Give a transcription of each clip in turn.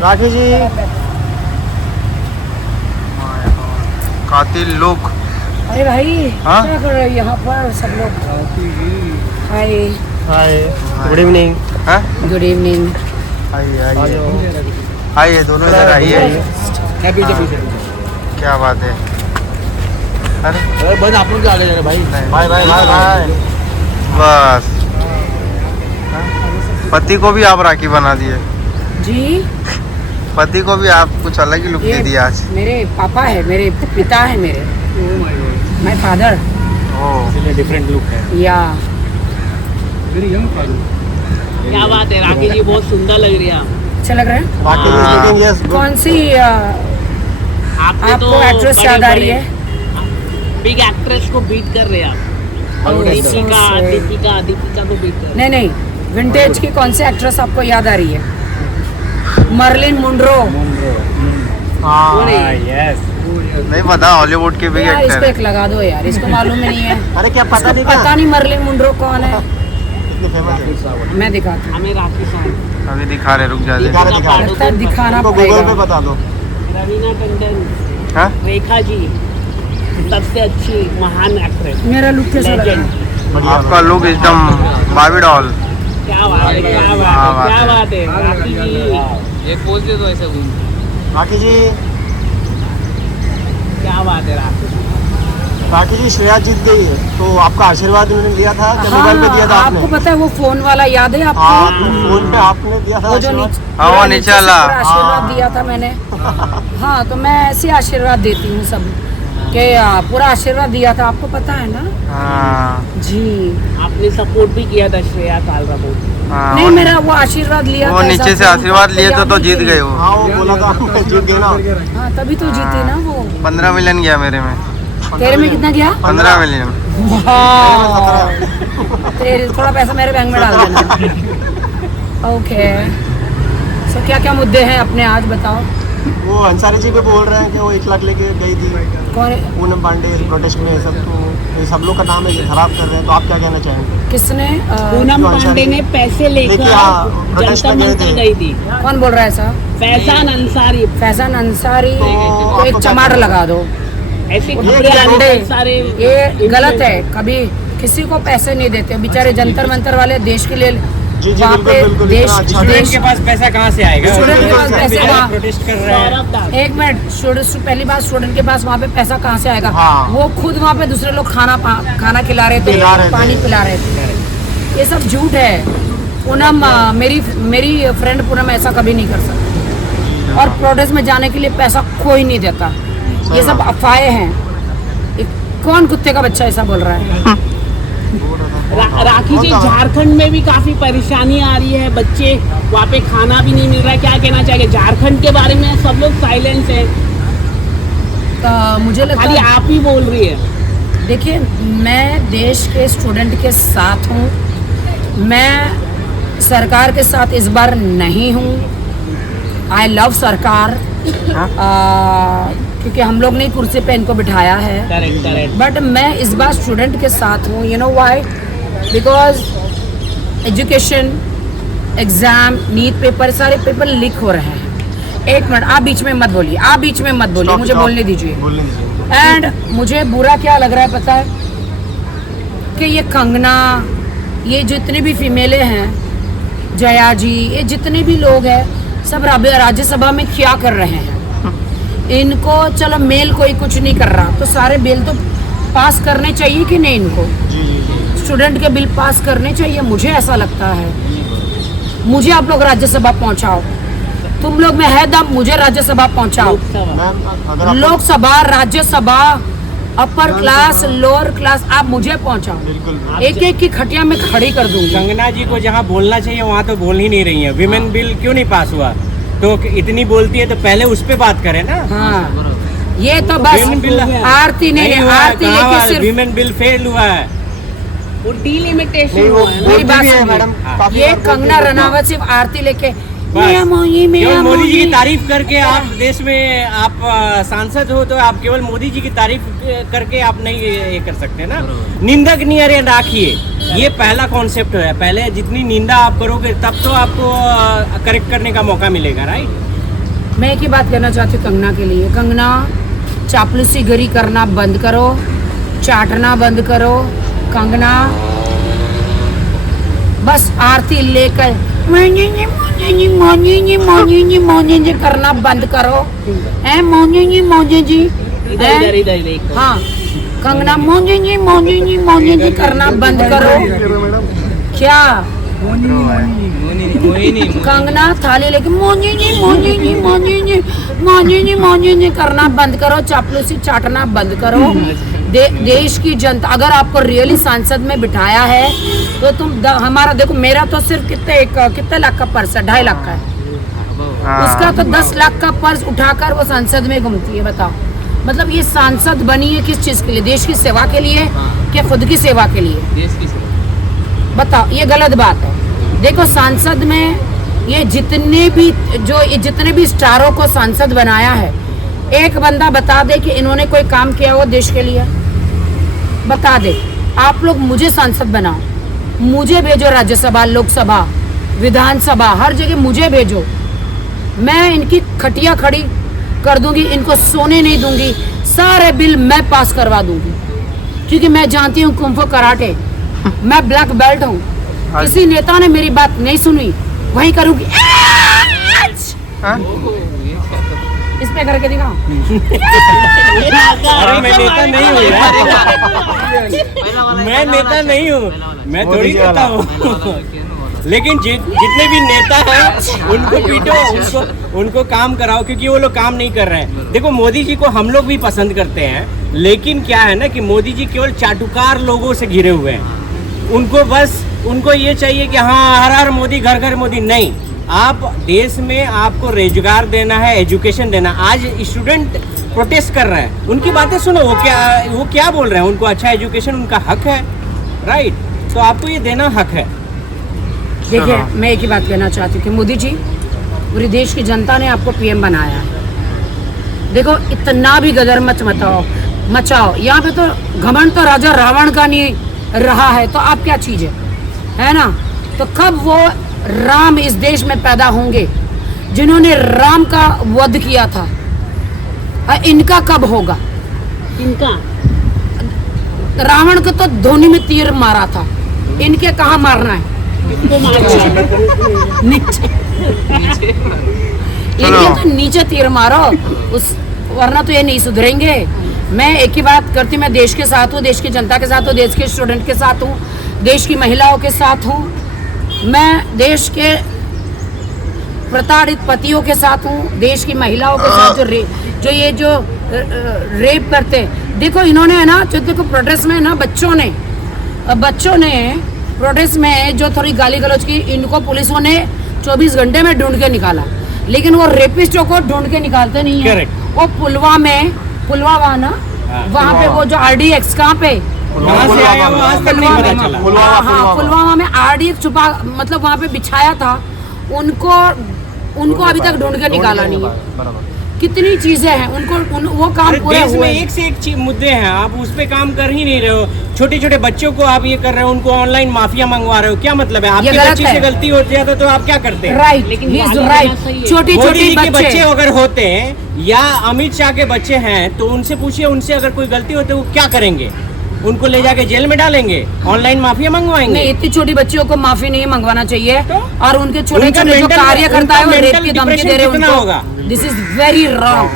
राखी जी कातिल लोग। अरे भाई हाँ? क्या कर रहे हो यहाँ पर सब लोग? हाय हाय गुड इवनिंग। हाँ गुड इवनिंग। आइए आइए आइए दोनों इधर आइए। क्या बात है। अरे बस आप लोग आगे जा रहे भाई। भाई भाई भाई भाई बस पति को भी आप राखी बना दिए। जी पति को भी आप कुछ अलग ही लुक दे दिया आज। मेरे पापा है, मेरे पिता है, मेरे my father. Oh different look है। या क्या बात है, राखी जी बहुत सुंदर लग रही है आप। अच्छा लग रहा है? राखी जी looking yes good। कौन सी आपने तो आपको एक्ट्रेस याद आ रही है? बिग एक्ट्रेस को बीट कर रहे हैं आप। Oh, Deepika so sad। Deepika को बीट कर रहे नहीं नहीं, विंटेज की कौन सी एक्ट्रेस आपको याद आ रही है? Marilyn Monroe. हाँ यस। नहीं पता, हॉलीवुड के बिग यार इसको एक्टर। एक लगा दो यार, इसको मालूम ही नहीं है। अरे क्या पता नहीं पता नहीं मर्लिन मुंड्रो कौन है। इतने फेमस है। मैं दिखाती हैं। हमें राखी सॉन्ग अभी दिखा रहे, रुक जा दे। हूँ, लगता है दिखाना उनको गूगल पे पड़ेगा। बता दो। रवीना टंडन, हाँ रेखा जी सबसे अच्छी महान एक्ट्रेस। मेरा लुक कैसा लग रहा लेजेंड। है? आपका लुक एकदम बार्बी डॉल। क्या बात है, क्या बात हाँ, है, बात क्या है। बात है राखी जी। ये पोज दे दो ऐसे घूम। राखी जी क्या बात है राखी जी। राखी जी श्रेया जीत गई है, तो आपका आशीर्वाद उन्होंने लिया था क्या मोबाइल पे दिया था आपको आपने? पता है वो फोन वाला याद है हाँ आपको? तो फोन पे आपने दिया था वो जो आशीर्वाद? नीचे हाँ, वो पूरा नीचे से वाला। पूरा आशीर्वाद हाँ। दिया था मैंने। हाँ तो मैं ऐसे आशीर्वाद देती हूँ सब के, पूरा आशीर्वाद दिया था, आपको पता है ना? हाँ, जी आपने सपोर्ट भी किया था श्रेया कालरा को। हाँ, नहीं, वो- मेरा वो आशीर्वाद लिया वो था नीचे ऐसा से फोन आशीर्वाद पे, लिए याद तो नहीं जीत थी। गए वो। हाँ वो बोला था जीत गए ना। हाँ तभी तो जीती ना वो। 15 मिलियन गया मेरे में। तेरे में कितना गया? 15 मिलियन। तेरे थोड़ा पैसा मेरे बैंक में डाल देना। ओके सो क्या क्या मुद्दे हैं अपने आज बताओ। वो अंसारी जी पे बोल रहे हैं कि वो 1 लाख लेके गई थी कौन? पूनम पांडे प्रोटेस्ट में, सब तो ये सब लोग का नाम है खराब कर रहे हैं, तो आप क्या कहना चाहेंगे? किसने पूनम पांडे ने पैसे लेकर लेके, हाँ, प्रोटेस्ट जंतर में गए मंतर थे। गई थी। कौन बोल रहा है ऐसा? फैजान अंसारी। फैजान अंसारी तो को एक आपको चमार क्या लगा दो। ऐसे ये कपड़े गंदे, सारे ये गलत है। कभी किसी को पैसे नहीं देते बेचारे जंतर मंतर वाले देश के लिए। जी जी वहाँ बिल्कुल पे बिल्कुल, देश इतना अच्छा देश के पास पैसा कहाँ से आएगा? स्टूडेंट के पास पैसे वहाँ, प्रोटेस्ट कर रहे हैं। सौरभ दास। एक मिनट, पहली बात स्टूडेंट के पास वहाँ पे पैसा कहाँ से आएगा? हाँ। वो खुद वहाँ पे दूसरे लोग खाना खिला रहे पिला रहे थे, थे। पानी पिला रहे थे। ये सब झूठ है। पूनम मेरी फ्रेंड पूनम ऐसा कभी नहीं कर सकती। और प्रोटेस्ट में जाने के लिए पैसा कोई नहीं देता। ये सब अफवाहें हैं। कौन कुत्ते का बच्चा ऐसा बोल रहा है? राखी जी झारखंड में भी काफी परेशानी आ रही है, बच्चे वहाँ पे खाना भी नहीं मिल रहा है, क्या कहना चाहिए झारखंड के बारे में? सब लोग साइलेंस है, तो मुझे लगता खाली है, आप ही बोल रही है। देखिए मैं देश के स्टूडेंट के साथ हूँ। मैं सरकार के साथ इस बार नहीं हूँ। आई लव सरकार, क्योंकि हम लोग ने कुर्सी पे इनको बिठाया है। Correct correct. बट मैं इस बार स्टूडेंट के साथ हूँ। You know why? Because education, exam, NEET paper, सारे पेपर लीक हो रहे हैं। एक मिनट, आप बीच में मत बोलिए, आप बीच में मत बोलिए, मुझे बोलने दीजिए। एंड मुझे बुरा क्या लग रहा है पता है? कि ये कंगना, ये जितने भी फीमेलें हैं, जया जी, ये जितने भी लोग हैं, सब राज्यसभा में क्या कर रहे हैं? इनको चलो मेल कोई कुछ नहीं कर रहा, तो सारे बिल तो पास करने चाहिए कि नहीं? इनको स्टूडेंट के बिल पास करने चाहिए, मुझे ऐसा लगता है। मुझे आप लोग राज्यसभा पहुंचाओ, तुम लोग में है दम, मुझे राज्यसभा पहुंचाओ। Lok Sabha, Rajya Sabha, upper class, lower class, आप मुझे पहुंचाओ। एक एक की खटिया में खड़ी कर दूंगी। कंगना जी को जहाँ बोलना चाहिए वहाँ तो बोल ही नहीं रही है। विमेन बिल क्यों नहीं पास हुआ? तो इतनी बोलती है तो पहले उस पे बात करें ना। हाँ, ये तो बस विमेन बिल आरती ने आरती लेके सिर्फ विमेन बिल फेल हुआ है। वो डिलिमिटेशन हुआ है ना। मेरी बात सुनिए, ये कंगना रनावत सिर्फ आरती लेके केवल मोदी जी की तारीफ करके आप देश में आप सांसद हो, तो आप केवल मोदी जी की तारीफ करके आप नहीं ये कर सकते ना। निंदक नहीं अरे राखिए, ये पहला कॉन्सेप्ट है। पहले जितनी निंदा आप करोगे तब तो आपको करेक्ट करने का मौका मिलेगा, राइट? मैं एक ही बात कहना चाहती हूँ कंगना के लिए। कंगना, चापलूसी गरी करना बंद करो, चाटना बंद करो। कंगना बस आरती लेकर मोनी करना बंद करो। मोनी जी इधर इधर हाँ, कंगना मोनी करना बंद करो। क्या कंगना थाली लेके मोनी करना बंद करो, चापलूसी चाटना बंद करो। देश की जनता, अगर आपको रियली सांसद में बिठाया है तो तुम हमारा देखो, मेरा तो सिर्फ कितने लाख का पर्स है, 2.5 लाख का है। उसका तो 10 लाख का पर्स उठाकर वो सांसद में घूमती है। बताओ, मतलब ये सांसद बनी है किस चीज के लिए? देश की सेवा के लिए कि खुद की सेवा के लिए? देश की सेवा। बताओ, ये गलत बात है। देखो, सांसद में ये जितने भी स्टारों को सांसद बनाया है, एक बंदा बता दे कि इन्होंने कोई काम किया हो देश के लिए, बता दे। आप लोग मुझे सांसद बनाओ, मुझे भेजो राज्यसभा, लोकसभा, विधानसभा, हर जगह मुझे भेजो। मैं इनकी खटिया खड़ी कर दूंगी, इनको सोने नहीं दूंगी, सारे बिल मैं पास करवा दूंगी, क्योंकि मैं जानती हूँ कुंफू कराटे, मैं ब्लैक बेल्ट हूँ। किसी नेता ने मेरी बात नहीं सुनी, वही करूंगी। इस पे करके दिखाओ। अरे मैं नेता नहीं हूँ यार, मैं नेता नहीं हूँ, मैं थोड़ी नेता हूँ। लेकिन जितने भी नेता हैं उनको पीटो, उनको काम कराओ, क्योंकि वो लोग काम नहीं कर रहे हैं। देखो, मोदी जी को हम लोग भी पसंद करते हैं, लेकिन क्या है ना कि मोदी जी केवल चाटुकार लोगों से घिरे हुए हैं। उनको ये चाहिए कि हाँ, हर हर मोदी, घर घर मोदी। नहीं, आप देश में आपको रोजगार देना है, एजुकेशन देना। आज स्टूडेंट प्रोटेस्ट कर रहे हैं, उनकी बातें सुनो, वो क्या बोल रहे हैं। उनको अच्छा एजुकेशन, उनका हक है, राइट? तो आपको ये देना हक है। देखिए, मैं एक ही बात कहना चाहती हूँ कि मोदी जी, पूरी देश की जनता ने आपको पीएम बनाया है। देखो, इतना भी गदर मच मचाओ। यहाँ पे तो घमंड तो राजा रावण का नहीं रहा है, तो आप क्या चीज है ना? तो कब वो राम इस देश में पैदा होंगे जिन्होंने राम का वध किया था? इनका कब होगा? इनका रावण को तो धोनी में तीर मारा था, इनके कहाँ मारना है? नीचे इनके तो नीचे तीर मारो, वरना तो ये नहीं सुधरेंगे। मैं एक ही बात करती हूँ, मैं देश के साथ हूँ, देश की जनता के साथ हूँ, देश के स्टूडेंट के साथ हूँ, देश की महिलाओं के साथ हूँ, मैं देश के प्रताड़ित पतियों के साथ हूँ, देश की महिलाओं के साथ जो रेप करते हैं। देखो, इन्होंने है ना, जो देखो प्रोटेस्ट में ना बच्चों ने प्रोटेस्ट में जो थोड़ी गाली गलौज की, इनको पुलिसों ने 24 घंटे में ढूंढ के निकाला, लेकिन वो रेपिस्टों को ढूंढ के निकालते नहीं है। वो पुलवामा ना, वहाँ पे वो जो RDX कहाँ पे, पुलवामा में RDX छुपा, मतलब वहाँ पे बिछाया था, उनको अभी तक ढूंढ के निकाला नहीं है। कितनी चीजें हैं, वो काम पूरे हुए। एक से एक मुद्दे हैं, आप उस पे काम कर ही नहीं रहे हो। छोटे छोटे बच्चों को आप ये कर रहे हो, उनको ऑनलाइन माफिया मंगवा रहे हो, क्या मतलब है? आपके बच्चे से गलती हो जाता तो आप क्या करते हैं? राइट, लेकिन छोटे छोटे बच्चे अगर होते हैं या अमित शाह के बच्चे हैं तो उनसे पूछिए, उनसे अगर कोई गलती होती है वो क्या करेंगे? उनको ले जाके जेल में डालेंगे, ऑनलाइन माफिया मंगवाएंगे? नहीं, इतनी छोटी बच्चियों को माफी नहीं मंगवाना चाहिए। और उनके छोटे छोटे जो कार्य करता है वो रेप की धमकी दे रहे हैं उनको। दिस इज वेरी रॉन्ग,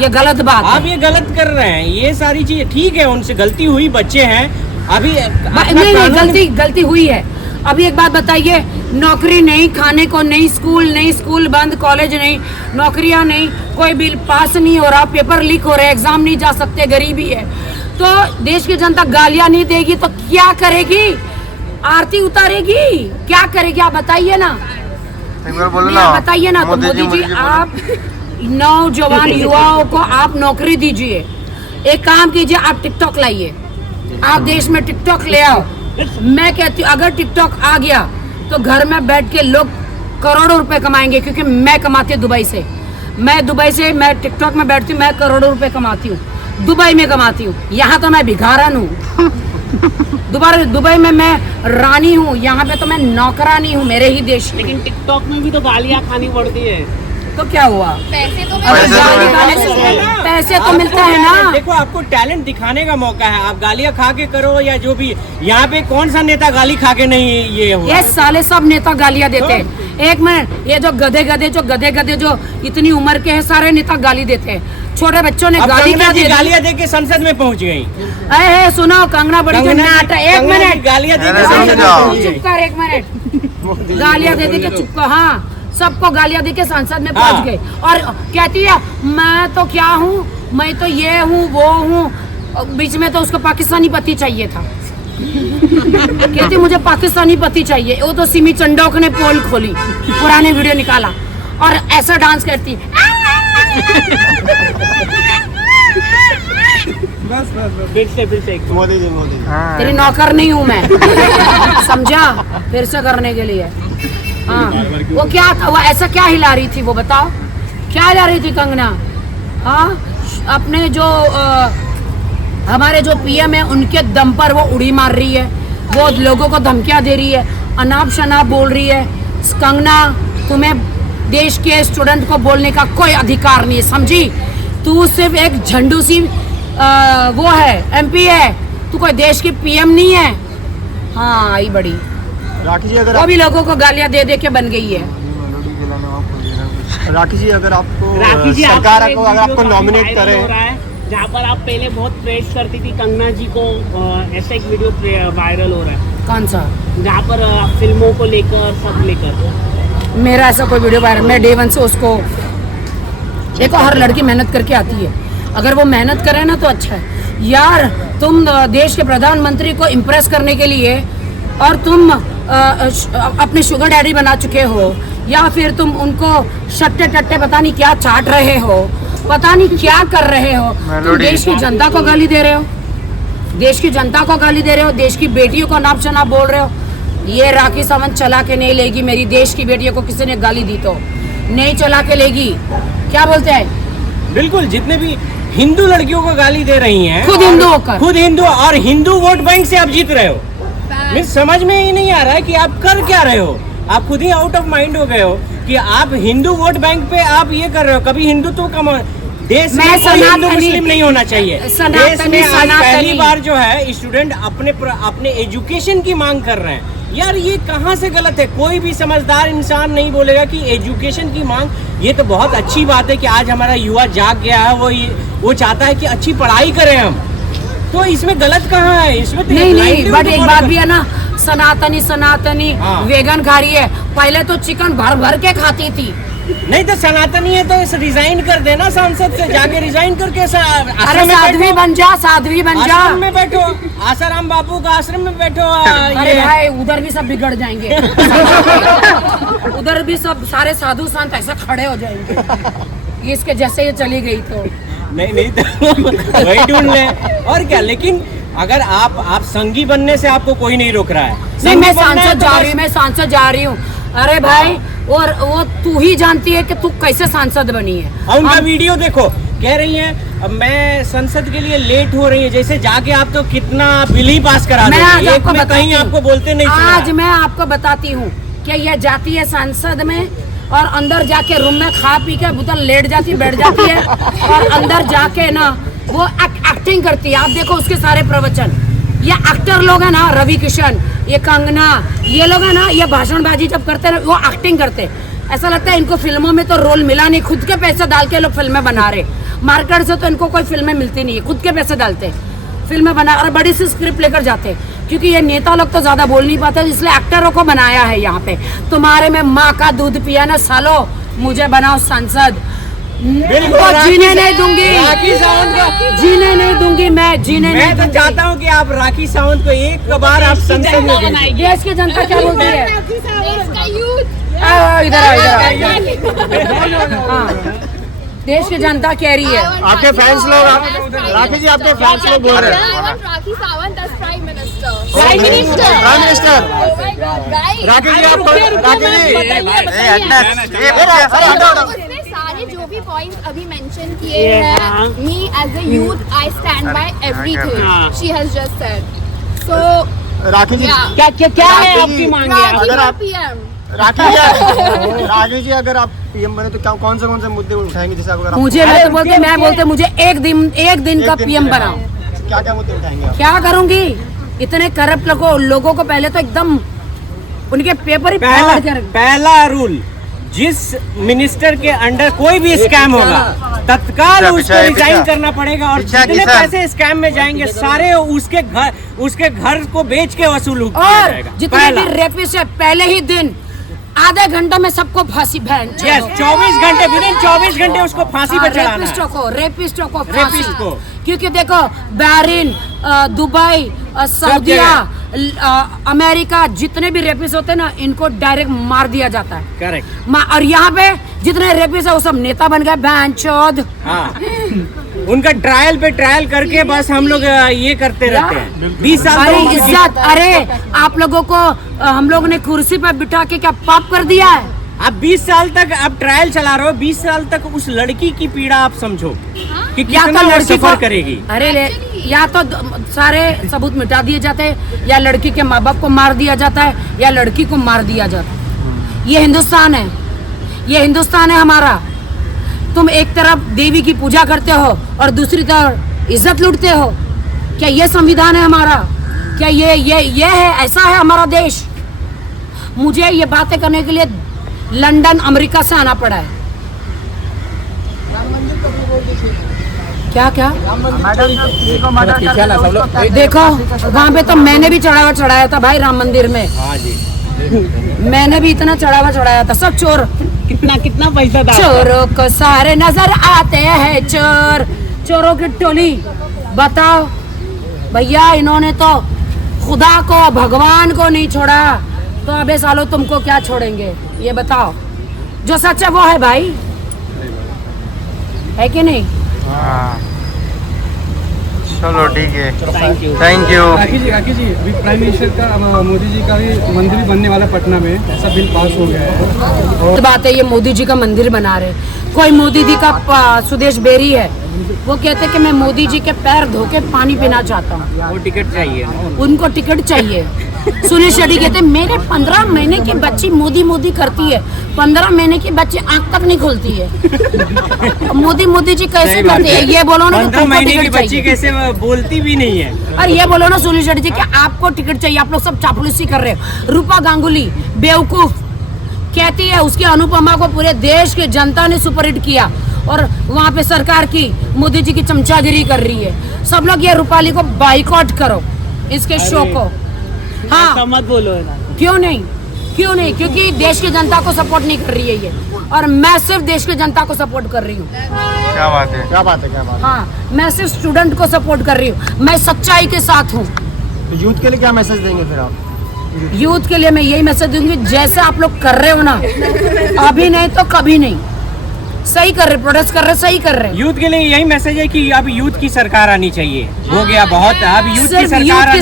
ये गलत बात है। आप ये गलत कर रहे हैं, ये सारी चीजें ठीक है, उनसे गलती हुई, बच्चे हैं अभी। नहीं, गलती हुई है। अभी एक बात बताइए, नौकरी नहीं, खाने को नहीं, स्कूल बंद, कॉलेज नहीं, नौकरियां नहीं, कोई बिल पास नहीं हो रहा, पेपर लीक हो रहे, एग्जाम नहीं जा सकते, गरीबी है, तो देश की जनता गालियां नहीं देगी तो क्या करेगी? आरती उतारेगी? क्या करेगी? आप बताइए ना, बताइए ना। तो मोदी जी, आप नौजवान युवाओं को आप नौकरी दीजिए, एक काम कीजिए, आप टिकटॉक लाइए, आप देश में टिकटॉक ले आओ। मैं कहती हूँ, अगर टिकटॉक आ गया तो घर में बैठ के लोग करोड़ों रुपए कमाएंगे, क्योंकि मैं कमाती हूँ दुबई से, मैं टिकटॉक में बैठती हूँ, मैं करोड़ों रुपए कमाती हूँ, दुबई में कमाती हूँ। यहाँ तो मैं भिखारन हूँ। दुबई में मैं रानी हूँ, यहाँ पे तो मैं नौकरानी हूँ, मेरे ही देश। लेकिन टिकटॉक में भी तो गालियाँ खानी पड़ती है। तो क्या हुआ? पैसे तो अगर पैसे तो गाली मिलते खाने से पैसे तो मिलता है ना। देखो आपको टैलेंट दिखाने का मौका है, आप गालियां खा के करो या जो भी। यहाँ पे कौन सा नेता गाली खा के नहीं ये हुआ? ये साले सब नेता गालियां देते हैं। एक मिनट, ये जो गधे जो इतनी उम्र के हैं सारे नेता गाली देते हैं। छोटे बच्चों ने अब गाली कंगना क्या जी दी? गालियां दे के संसद में पहुंच गई। अरे सुनो, कंगना बड़ी जन्नत है। एक कंगना जी मिनट, गालियां दे के अरे संसद समझ में जाओ। पहुंच गई। चुप कर एक मिनट। गालियां दे के चुप कर। हाँ, सबको गालियां दे के संसद में हाँ। पहुंच गई और कहती है मैं तो क्या हूँ, मैं तो ये हूँ वो हूँ। बीच में तो उसको पाकिस्तानी पति चाहिए था। कहती मुझे पाकिस्तानी पति चाहिए। वो तो सिमी चंडोक ने पोल खोली, पुराने वीडियो निकाला और ऐसा डांस करती। फिर से मोदी जी तेरी नौकर नहीं हूँ मैं, समझा? फिर से करने के लिए। हाँ, वो क्या था, वो ऐसा क्या हिला रही थी वो बताओ? क्या हिला रही थी कंगना? हाँ, अपने जो हमारे जो पीएम है उनके दम पर वो उड़ी मार रही है, वो लोगों को धमकियां दे रही है, अनाप शनाप बोल रही है। कंगना, तुम्हें देश के स्टूडेंट को बोलने का कोई अधिकार नहीं है, समझी? तू सिर्फ एक झंडू सी वो है, एमपी है, तू कोई देश की पीएम नहीं है। हाँ, आई बड़ी। राखी जी अगर वो भी लोगों को गालियां दे दे के बन गई है। राखी जी अगर आपको राखी जी, सरकार आपका को एक अगर आपको वीडियो नॉमिनेट काफी वायरल हो करे, रहा है, जहाँ पर आप पहले बहुत प्रेस करती थी कंगना जी को, ऐसा एक वीडियो वायरल हो रहा है कौन सा? जहाँ पर फिल्मों को लेकर सब लेकर। मेरा ऐसा कोई वीडियो वायरल, मैं डे वन से उसको, देखो हर लड़की मेहनत करके आती है, अगर वो मेहनत करे ना तो अच्छा है। यार तुम देश के प्रधानमंत्री को इम्प्रेस करने के लिए और तुम अपने शुगर डैडी बना चुके हो, या फिर तुम उनको शट्टे टट्टे पता नहीं क्या चाट रहे हो, पता नहीं क्या कर रहे हो। तुम देश की जनता को गाली दे रहे हो, देश की जनता को गाली दे रहे हो, देश की बेटियों को नाप शनाप बोल रहे हो। ये राखी सावंत चला के नहीं लेगी। मेरी देश की बेटियों को किसी ने गाली दी तो नहीं चला के लेगी। क्या बोलते हैं? बिल्कुल, जितने भी हिंदू लड़कियों को गाली दे रही हैं, खुद हिंदू होकर, खुद हिंदू, और हिंदू वोट बैंक से आप जीत रहे हो। मुझे समझ में ही नहीं आ रहा है कि आप कर क्या रहे हो। आप खुद ही आउट ऑफ माइंड हो गए हो कि आप हिंदू वोट बैंक पे आप ये कर रहे हो। कभी हिंदुत्व का देश में कोई हिंदू मुस्लिम नहीं होना चाहिए। देश में आज पहली बार जो है स्टूडेंट अपने एजुकेशन की मांग कर रहे हैं। यार ये कहाँ से गलत है? कोई भी समझदार इंसान नहीं बोलेगा कि एजुकेशन की मांग, ये तो बहुत अच्छी बात है कि आज हमारा युवा जाग गया है, वो चाहता है कि अच्छी पढ़ाई करें हम, तो इसमें गलत कहाँ है? इसमें तो नहीं, बट एक बात भी है ना, सनातनी हाँ। वेगन खा रही है। पहले तो चिकन भर भर के खाती थी। नहीं तो सनातनी है तो रिजाइन कर देना सांसद से, जाके रिजाइन करके अरे साध्वी बन जा, साध्वी बन जा, आश्रम में बैठो, आसाराम बापू का आश्रम में बैठो। अरे भाई उधर भी सब बिगड़ जाएंगे। उधर भी सब सारे साधु संत ऐसा खड़े हो जाएंगे इसके जैसे ये चली गई तो। नहीं तो वही ढूंढ ले और क्या। लेकिन अगर आप संगी बनने से आपको कोई नहीं रोक रहा है। नहीं, मैं सांसद जा रही हूँ, मैं सांसद जा रही हूँ। अरे भाई, और वो तू ही जानती है कि तू कैसे सांसद बनी है। और उनका वीडियो देखो, कह रही हैं अब मैं संसद के लिए लेट हो रही है। जैसे जाके आप तो कितना बिल ही पास करा मैं आज देंगे, आपको एक में कहीं आपको बोलते नहीं सुना। आज मैं आपको बताती हूँ कि यह जाती है सांसद में और अंदर जाके रूम में खा पी के बोतल लेट जाती, बैठ जाती है और अंदर जाके ना वो एक्टिंग करती है। आप देखो उसके सारे प्रवचन, ये एक्टर लोग है ना, रवि किशन, ये कंगना, ये लोग है ना, ये भाषणबाजी जब करते हैं वो एक्टिंग करते। ऐसा लगता है इनको फिल्मों में तो रोल मिला नहीं, खुद के पैसे डाल के लोग फिल्में बना रहे। मार्केट से तो इनको कोई फिल्में मिलती नहीं है, खुद के पैसे डालते फिल्में बना और बड़ी सी स्क्रिप्ट लेकर जाते। क्योंकि ये नेता लोग तो ज्यादा बोल नहीं पाते, इसलिए एक्टरों को बनाया है यहाँ पे। तुम्हारे में माँ का दूध पिया ना सालो, मुझे बनाओ सांसद। जीने नहीं दूंगी, राखी सावंत को जीने नहीं दूंगी, मैं जीने नहीं मैं तो चाहता हूँ कि आप राखी सावंत को एक बार आप संसद में भेजिए। देश की जनता क्या बोलती है? इसका यूथ इधर हाँ, देश की जनता कह रही है। आपके फैंस लोग, राखी जी आपके फैंस लोग बोल रहे हैं Rakhi Sawant as Prime Minister. Prime Minister. Prime Minister. Oh my God, guys. राखी जी आपको, राखी उसने सारे जो भी पॉइंट्स अभी मेंशन किए हैं, me as a youth I stand by everything she has just said. So rakhi ji yeah. क्या है आपकी मांग? राखी अगर for आप- PM. राखी जी अगर आप पीएम बने तो कौन से मुद्दे उठाएंगे? जैसे अगर मुझे मैं बोलते मुझे एक दिन का पीएम बनाओ। क्या मुद्दे उठाएंगे आप? क्या करूंगी? इतने करप्ट लोगों को पहले तो एकदम उनके पेपर ही फाड़ कर। पहला रूल, जिस मिनिस्टर के अंडर कोई भी स्कैम होगा तत्काल उसको रिजाइन करना पड़ेगा, और जितने पैसे स्कैम में जाएंगे सारे उसके घर को बेच के वसूल किया जाएगा। और जितने भी रेपिस्ट है पहले ही दिन आधे घंटे में सबको फांसी बहन। यस, 24 घंटे, विदिन 24 घंटे उसको फांसी पर चढ़ाना है। रेपिस्टों को रेपिस्ट को। क्योंकि देखो बहरीन, दुबई, सऊदीया, अमेरिका, जितने भी रेपिस्ट होते हैं ना, इनको डायरेक्ट मार दिया जाता है। करेक्ट। और यहाँ पे जितने रेपिस्ट है वो सब नेता बन गए बहन चौध। हाँ, उनका ट्रायल पे ट्रायल करके बस हम लोग ये करते रहते हैं। 20 साल अरे इज्जत, अरे आप लोगों को हम लोग ने कुर्सी पर बिठा के क्या पाप कर दिया है? आप 20 साल तक आप ट्रायल चला रहे हो, 20 साल तक उस लड़की की पीड़ा आप समझो कि कितना वो सफर करेगी। अरे या तो सारे सबूत मिटा दिए जाते हैं, या लड़की के माँ बाप को मार दिया जाता है, या लड़की को मार दिया जाता है। ये हिंदुस्तान है, ये हिंदुस्तान है हमारा। तुम एक तरफ देवी की पूजा करते हो और दूसरी तरफ इज्जत लूटते हो। क्या ये संविधान है हमारा? क्या ये है? ऐसा है हमारा देश? मुझे ये बातें करने के लिए लंदन, अमेरिका से आना पड़ा है। क्या देखो वहाँ पे तो मैंने भी चढ़ाया था भाई, राम मंदिर में। हाँ जी, मैंने भी इतना चढ़ाया था। सब चोर, कितना पैसा था? चोरों को सारे नजर आते हैं, चोरों की टोली। बताओ भैया, इन्होंने तो खुदा को, भगवान को नहीं छोड़ा, तो अबे सालो तुमको क्या छोड़ेंगे? ये बताओ। जो सच है वो है भाई, है कि नहीं? चलो ठीक है, थैंक यू। राखी जी अभी प्राइम मिनिस्टर का, मोदी जी का भी मंदिर भी बनने वाला पटना में, ऐसा बिल पास हो गया है। और बात है, ये मोदी जी का मंदिर बना रहे। कोई मोदी जी का सुदेश बेरी है, वो कहते कि मैं मोदी जी के पैर धो के पानी पीना चाहता हूँ। वो टिकट चाहिए, उनको टिकट चाहिए। सुनील शेट्टी कहते मेरे 15 महीने की बच्ची मोदी करती है, 15 महीने की बच्ची आंख तक नहीं खोलती है। मोदी जी कैसे करते हैं? ये बोलो ना, 15 महीने की बच्ची कैसे बोलती भी नहीं है। और ये बोलो ना सुनील शेट्टी जी कि आपको टिकट चाहिए। आप लोग सब चापलूसी कर रहे हो। रूपा गांगुली बेवकूफ कहती है, उसकी अनुपमा को पूरे देश की जनता ने सुपरहिट किया, और वहाँ पे सरकार की मोदी जी की चमचागिरी कर रही है। सब लोग ये रूपाली को बाइकआउट करो, इसके शो को। हाँ, मत बोलो ना। क्यों नहीं? क्योंकि देश की जनता को सपोर्ट नहीं कर रही है ये, और मैं सिर्फ देश की जनता को सपोर्ट कर रही हूँ। क्या बात है। हाँ, मैं सिर्फ स्टूडेंट को सपोर्ट कर रही हूँ। मैं सच्चाई के साथ हूँ। तो यूथ के लिए क्या मैसेज देंगे फिर आप? यूथ के लिए मैं यही मैसेज दूंगी, जैसे आप लोग कर रहे हो ना, अभी नहीं तो कभी नहीं। सही कर रहे, प्रोटेस्ट कर रहे, सही कर रहे। यूथ के लिए यही मैसेज है कि अब यूथ की सरकार आनी चाहिए। हो गया बहुत, अब यूथ की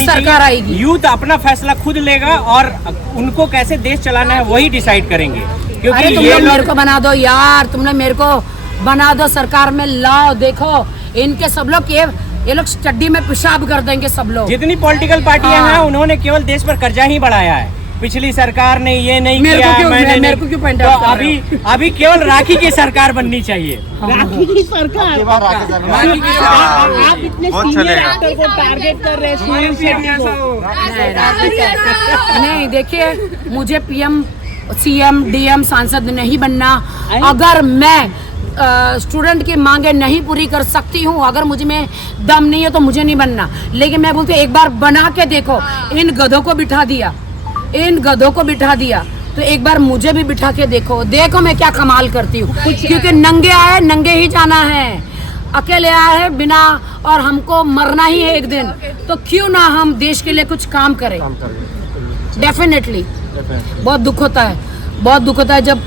सरकार आएगी। यूथ अपना फैसला खुद लेगा, और उनको कैसे देश चलाना है वही डिसाइड करेंगे। क्योंकि तुम लोग मेरे को बना दो यार, तुमने मेरे को बना दो, सरकार में लाओ। देखो इनके सब लोग ये लोग चड्डी में पेशाब कर देंगे सब लोग। जितनी पॉलिटिकल पार्टियां हैं, उन्होंने केवल देश पर कर्जा ही बढ़ाया है। पिछली सरकार ने ये नहीं किया। मेरे को क्यों पॉइंट तो आउट कर रहे हो? अभी केवल राखी की सरकार बननी चाहिए। राखी की सरकार। आप इतने सीनियर एक्टर को टारगेट कर रहे हैं, सुनील शेट्टी को। नहीं, देखिए मुझे पीएम, सीएम, डीएम, सांसद नहीं बनना। अगर मैं स्टूडेंट की मांगे नहीं पूरी कर सकती हूँ, अगर मुझे में दम नहीं है तो मुझे नहीं बनना। लेकिन मैं बोलती हूँ एक बार बना के देखो। इन गधों को बिठा दिया तो एक बार मुझे भी बिठा के देखो मैं क्या कमाल करती हूँ। क्योंकि नंगे आए नंगे ही जाना है, अकेले आए हैं बिना, और हमको मरना ही है एक दिन, तो क्यों ना हम देश के लिए कुछ काम करें। डेफिनेटली बहुत दुख होता है जब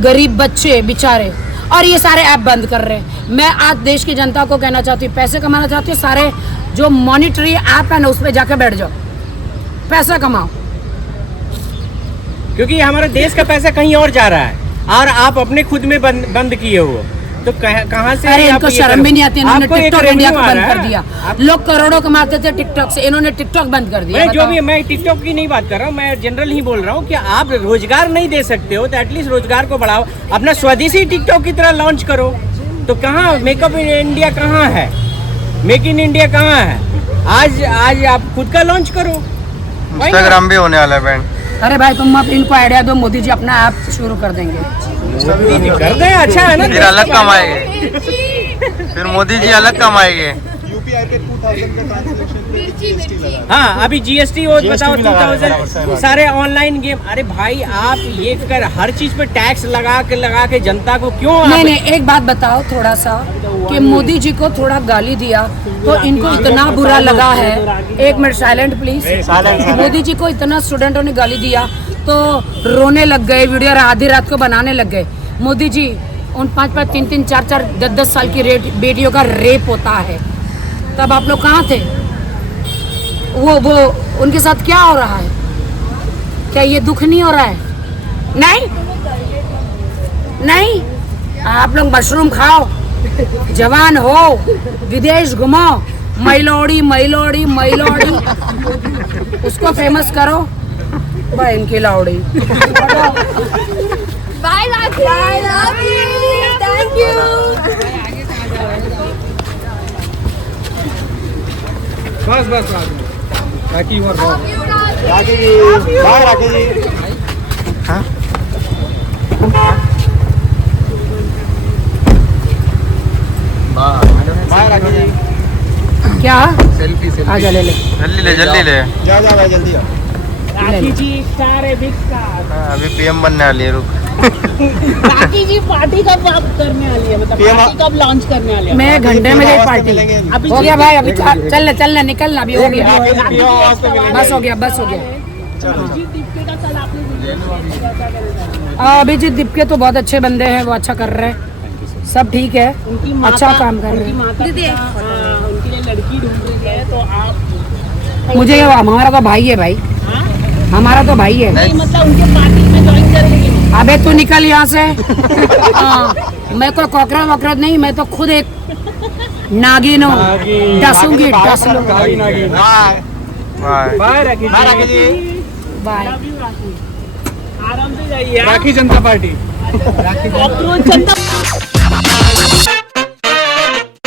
गरीब बच्चे बेचारे, और ये सारे ऐप बंद कर रहे हैं। मैं आज देश की जनता को कहना चाहती हूँ, पैसे कमाना चाहती हूँ, सारे जो मॉनिटरी ऐप है ना उस पर जाके बैठ जाओ, पैसा कमाओ। क्योंकि हमारे देश का पैसा कहीं और जा रहा है, और आप अपने खुद में बंद किए हो। तो कहाँ से अरे आप इनको ये शर्म कर- भी नहीं आती, इन्होंने आपको एक टिकटॉक इंडिया को revenue आ बंद रहा कर है। दिया। आप- लोग करोड़ों कमाते थे टिकटॉक से, इन्होंने टिकटॉक बंद कर दिया। मैं जो बताओ। भी मैं टिकटॉक की नहीं बात कर रहा हूँ, मैं जनरल ही बोल रहा हूँ कि आप रोजगार नहीं दे सकते हो तो एटलीस्ट रोजगार को बढ़ाओ, अपना स्वदेशी टिकटॉक की तरह लॉन्च करो। तो कहाँ मेकअप इन इंडिया कहाँ है, मेक इन इंडिया कहाँ है? आज आप खुद का लॉन्च करो। इंस्टाग्राम भी होने वाला है बैंड। अरे भाई तुम अब इनको आइडिया दो, मोदी जी अपना ऐप शुरू कर देंगे। कर दे, अच्छा है ना। फिर अलग कमाएंगे, फिर मोदी जी अलग कमाएंगे। यूपीआई पे 2000 का ट्रांजैक्शन पे जीएसटी लगा। हाँ अभी जीएसटी वो GST बताओ भी लगा है, 2000 बराबर, सही बात। सारे ऑनलाइन गेम। अरे भाई आप ये कर हर चीज पे टैक्स लगा के जनता को क्यों नहीं नहीं, एक बात बताओ थोड़ा सा कि मोदी जी को थोड़ा गाली दिया तो इनको इतना बुरा लगा है। एक minute silent please. Modi ji को इतना स्टूडेंटों ने गाली दिया तो रोने लग गए, वीडियो आधी रात को बनाने लग गए। मोदी जी उन 5-5, 3-3, 4-4, 10-10 साल की बेटियों का रेप होता है, तब आप लोग कहाँ थे? वो उनके साथ क्या हो रहा है? क्या ये दुख नहीं हो रहा है? नहीं नहीं, आप लोग मशरूम खाओ, जवान हो, विदेश घुमो, मैलोड़ी मैलोड़ी मैलोड़ी उसको फेमस करो। भाई इनकी लाउड़ी। Bye, Rakhi. I love you. Thank you. बस Rakhi you are Love you, Rakhi. Rakhi ji, bye Rakhi ji. Bye Rakhi ji. क्या सेल्फी आजा ले ले। जल्दी ले। जा भाई जल्दी आ। राखी जी स्टार है, बिग स्टार। हाँ, अभी पीएम बनने वाली है, रुक। राखी जी पार्टी कब आप करने वाली है, मतलब पार्टी कब लॉन्च करने वाले हैं? मैं घंटे में गई पार्टी। अभी हो गया भाई, अभी चलना निकलना भी हो गया। बस हो गया। अभिजीत दीपके का कल आपने वीडियो अभिजीत दीपके तो बहुत अच्छे बंदे हैं, वो अच्छा कर रहे हैं, सब ठीक है, उनकी अच्छा काम कर रहे उनकी हैं। माता उनके लिए लड़की ढूंढ रही है, तो आप मुझे हमारा तो भाई है भाई, हाँ? हमारा तो भाई है। नहीं मतलब उनके पार्टी में ज्वाइन करेंगे। अबे तू निकल यहाँ से। मैं कोई कॉकरोच वॉकरोच नहीं, मैं तो खुद एक नागिन हूँ, डसूंगी डस लूँ। Bye. Bye Rakhi ji. Bye. Love you, Rakhi. आराम से जाइए। राखी जनता पार्टी। कॉकरोच जनता